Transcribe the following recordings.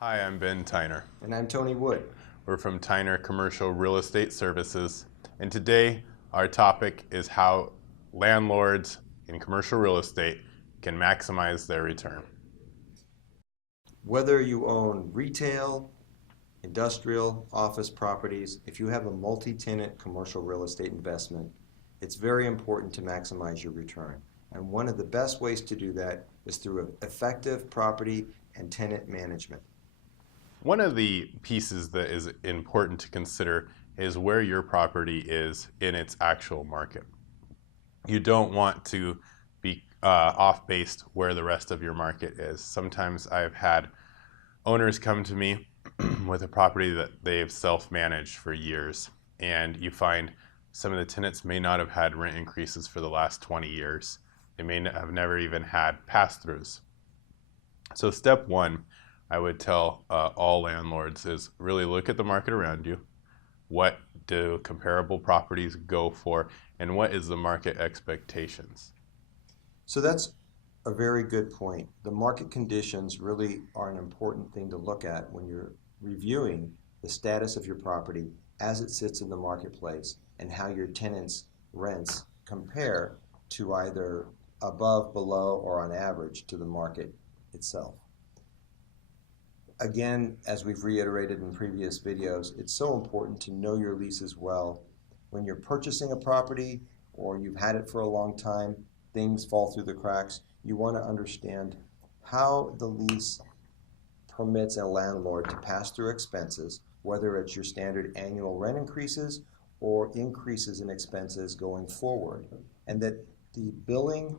Hi, I'm Ben Tyner. And I'm Tony Wood. We're from Tyner Commercial Real Estate Services, and today our topic is how landlords in commercial real estate can maximize their return. Whether you own retail, industrial, office properties, if you have a multi-tenant commercial real estate investment, it's very important to maximize your return. And one of the best ways to do that is through effective property and tenant management. One of the pieces that is important to consider is where your property is in its actual market. You don't want to be off based where the rest of your market is. Sometimes I've had owners come to me with a property that they've self-managed for years, and you find some of the tenants may not have had rent increases for the last 20 years. They may have never even had pass-throughs. So step one, I would tell all landlords is really look at the market around you. What do comparable properties go for, and what is the market expectations? So that's a very good point. The market conditions really are an important thing to look at when you're reviewing the status of your property as it sits in the marketplace and how your tenants' rents compare to either above, below, or on average to the market itself. Again, as we've reiterated in previous videos, it's so important to know your leases well. When you're purchasing a property or you've had it for a long time, things fall through the cracks. You want to understand how the lease permits a landlord to pass through expenses, whether it's your standard annual rent increases or increases in expenses going forward, and that the billing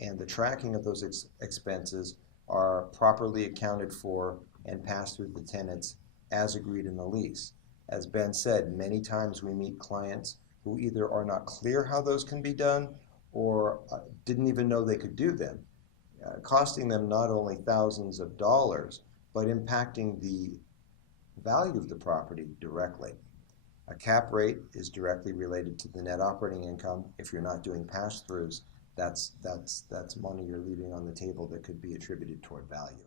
and the tracking of those expenses are properly accounted for and passed through the tenants as agreed in the lease. As Ben said, many times we meet clients who either are not clear how those can be done or didn't even know they could do them, costing them not only thousands of dollars, but impacting the value of the property directly. A cap rate is directly related to the net operating income. If you're not doing pass-throughs, that's money you're leaving on the table that could be attributed toward value.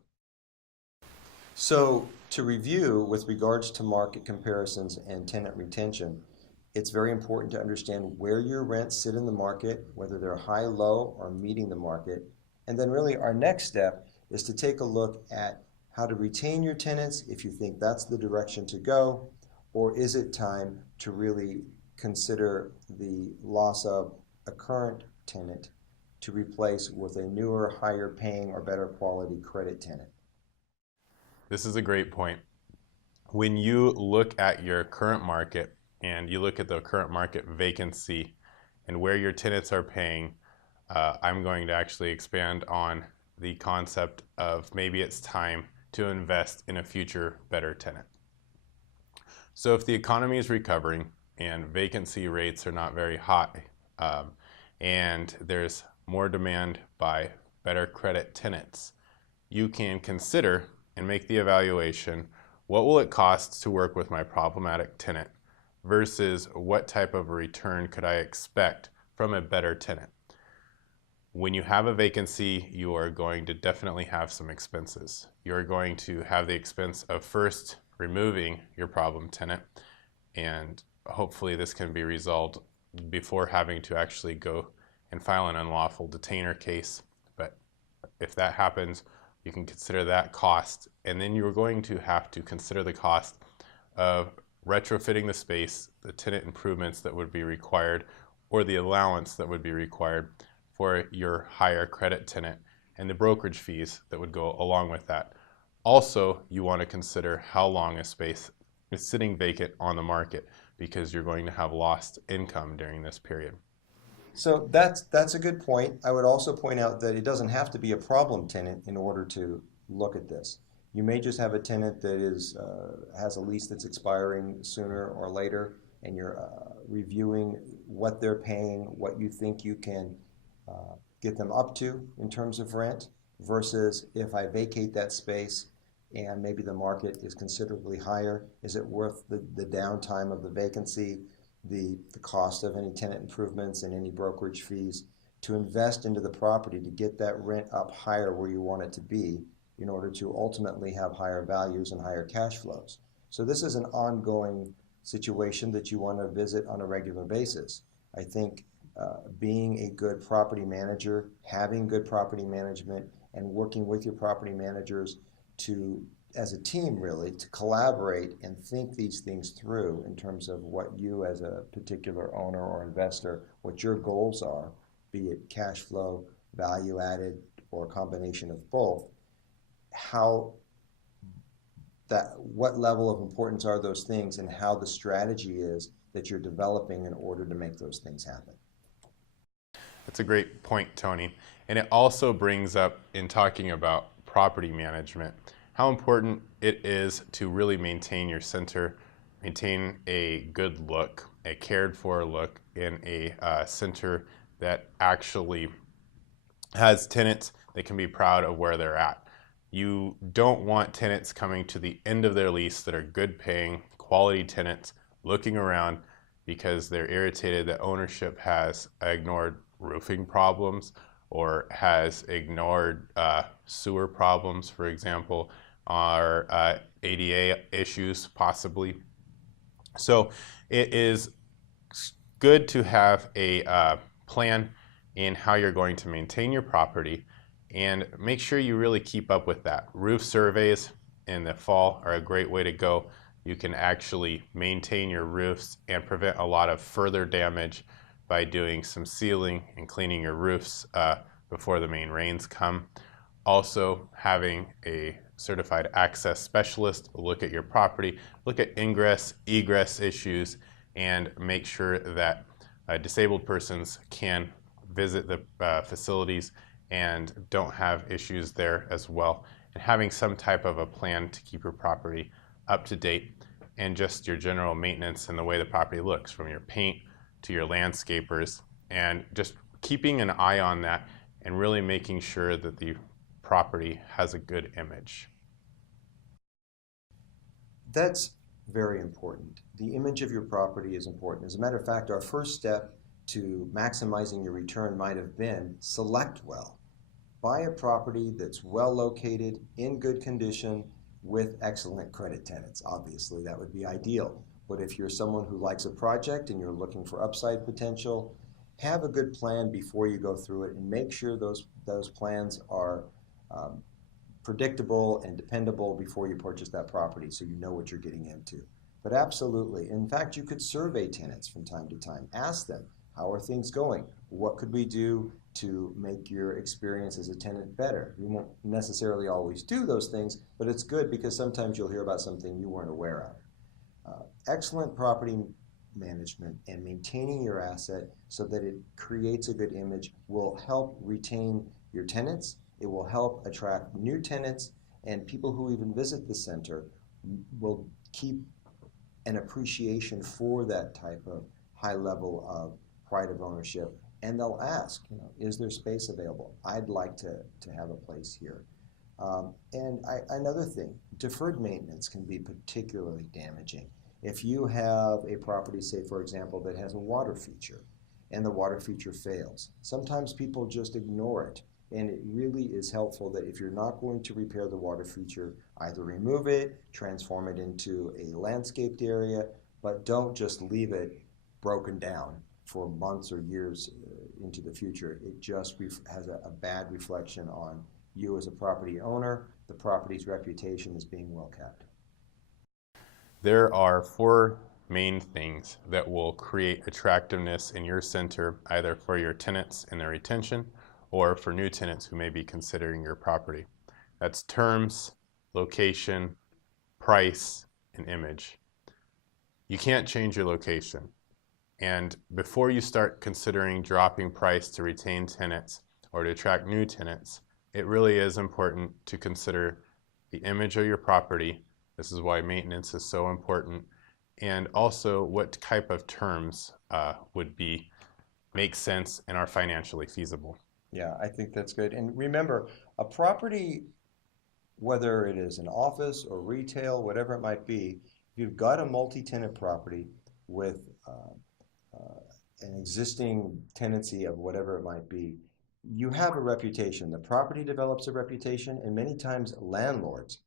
So to review with regards to market comparisons and tenant retention, it's very important to understand where your rents sit in the market, whether they're high, low, or meeting the market. And then really our next step is to take a look at how to retain your tenants if you think that's the direction to go, or is it time to really consider the loss of a current tenant to replace with a newer, higher paying, or better quality credit tenant. This is a great point. When you look at your current market and you look at the current market vacancy and where your tenants are paying, I'm going to actually expand on the concept of maybe it's time to invest in a future better tenant. So if the economy is recovering and vacancy rates are not very high, and there's more demand by better credit tenants, you can consider and make the evaluation, what will it cost to work with my problematic tenant versus what type of return could I expect from a better tenant? When you have a vacancy, you are going to definitely have some expenses. You're going to have the expense of first removing your problem tenant, and hopefully this can be resolved before having to actually go and file an unlawful detainer case. But if that happens, you can consider that cost, and then you're going to have to consider the cost of retrofitting the space, the tenant improvements that would be required, or the allowance that would be required for your higher credit tenant, and the brokerage fees that would go along with that. Also, you want to consider how long a space is sitting vacant on the market, because you're going to have lost income during this period. So that's a good point. I would also point out that it doesn't have to be a problem tenant in order to look at this. You may just have a tenant that has a lease that's expiring sooner or later, and you're reviewing what they're paying, what you think you can get them up to in terms of rent, versus if I vacate that space and maybe the market is considerably higher, is it worth the downtime of the vacancy, the cost of any tenant improvements and any brokerage fees to invest into the property to get that rent up higher where you want it to be? in order to ultimately have higher values and higher cash flows. So this is an ongoing situation that you want to visit on a regular basis. I think being a good property manager, having good property management, and working with your property managers to, as a team really, to collaborate and think these things through in terms of what you as a particular owner or investor, what your goals are, be it cash flow, value added, or a combination of both, how that, what level of importance are those things, and how the strategy is that you're developing in order to make those things happen. That's a great point, Tony. And it also brings up, in talking about property management, how important it is to really maintain your center, maintain a good look, a cared for look in a center that actually has tenants that can be proud of where they're at. You don't want tenants coming to the end of their lease that are good paying, quality tenants looking around because they're irritated that ownership has ignored roofing problems or has ignored sewer problems, for example, or ADA issues possibly. So it is good to have a plan in how you're going to maintain your property and make sure you really keep up with that. Roof surveys in the fall are a great way to go. You can actually maintain your roofs and prevent a lot of further damage by doing some sealing and cleaning your roofs before the main rains come. Also, having a certified access specialist look at your property, look at ingress, egress issues, and make sure that disabled persons can visit the facilities and don't have issues there as well. And having some type of a plan to keep your property up to date, and just your general maintenance and the way the property looks, from your paint to your landscapers, and just keeping an eye on that and really making sure that the property has a good image. That's very important. The image of your property is important. As a matter of fact, our first step to maximizing your return might have been select well. Buy a property that's well located, in good condition, with excellent credit tenants. Obviously, that would be ideal. But if you're someone who likes a project and you're looking for upside potential, have a good plan before you go through it, and make sure those plans are predictable and dependable before you purchase that property, so you know what you're getting into. But absolutely, in fact, you could survey tenants from time to time. Ask them, how are things going? What could we do to make your experience as a tenant better? We won't necessarily always do those things, but it's good because sometimes you'll hear about something you weren't aware of. Excellent property management and maintaining your asset so that it creates a good image will help retain your tenants. It will help attract new tenants, and people who even visit the center will keep an appreciation for that type of high level of pride of ownership, and they'll ask, is there space available? I'd like to have a place here. Another thing, deferred maintenance can be particularly damaging. If you have a property, say for example, that has a water feature and the water feature fails, sometimes people just ignore it. And it really is helpful that if you're not going to repair the water feature, either remove it, transform it into a landscaped area, but don't just leave it broken down for months or years into the future. It just has a bad reflection on you as a property owner, the property's reputation as being well kept. There are four main things that will create attractiveness in your center, either for your tenants and their retention or for new tenants who may be considering your property. That's terms, location, price, and image. You can't change your location. And before you start considering dropping price to retain tenants or to attract new tenants, it really is important to consider the image of your property. This is why maintenance is so important. And also what type of terms would make sense and are financially feasible. Yeah, I think that's good. And remember, a property, whether it is an office or retail, whatever it might be, if you've got a multi-tenant property with an existing tenancy of whatever it might be, you have a reputation. The property develops a reputation, and many times landlords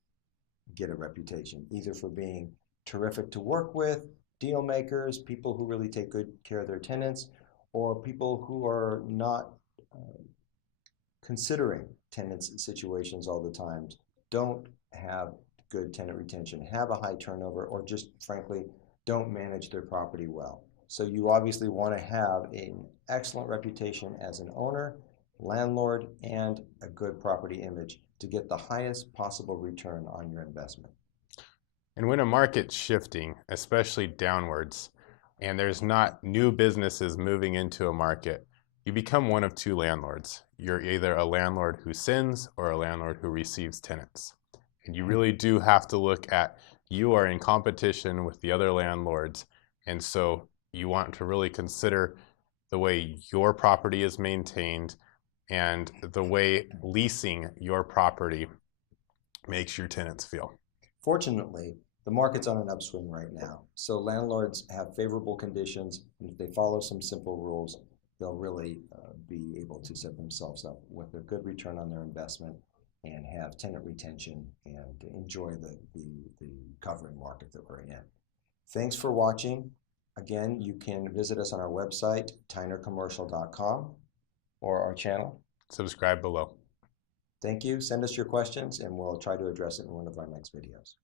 get a reputation, either for being terrific to work with, deal makers, people who really take good care of their tenants, or people who are not uh, considering tenants' situations all the time, don't have good tenant retention, have a high turnover, or just frankly don't manage their property well. So you obviously want to have an excellent reputation as an owner, landlord, and a good property image to get the highest possible return on your investment. And when a market's shifting, especially downwards, and there's not new businesses moving into a market, you become one of two landlords. You're either a landlord who sins or a landlord who receives tenants. And you really do have to look at, you are in competition with the other landlords. And so you want to really consider the way your property is maintained and the way leasing your property makes your tenants feel. Fortunately, the market's on an upswing right now, so landlords have favorable conditions, and if they follow some simple rules, they'll really be able to set themselves up with a good return on their investment and have tenant retention and enjoy the covering market that we're in. Thanks for watching. Again, you can visit us on our website, tynercommercial.com, or our channel. Subscribe below. Thank you. Send us your questions, and we'll try to address it in one of our next videos.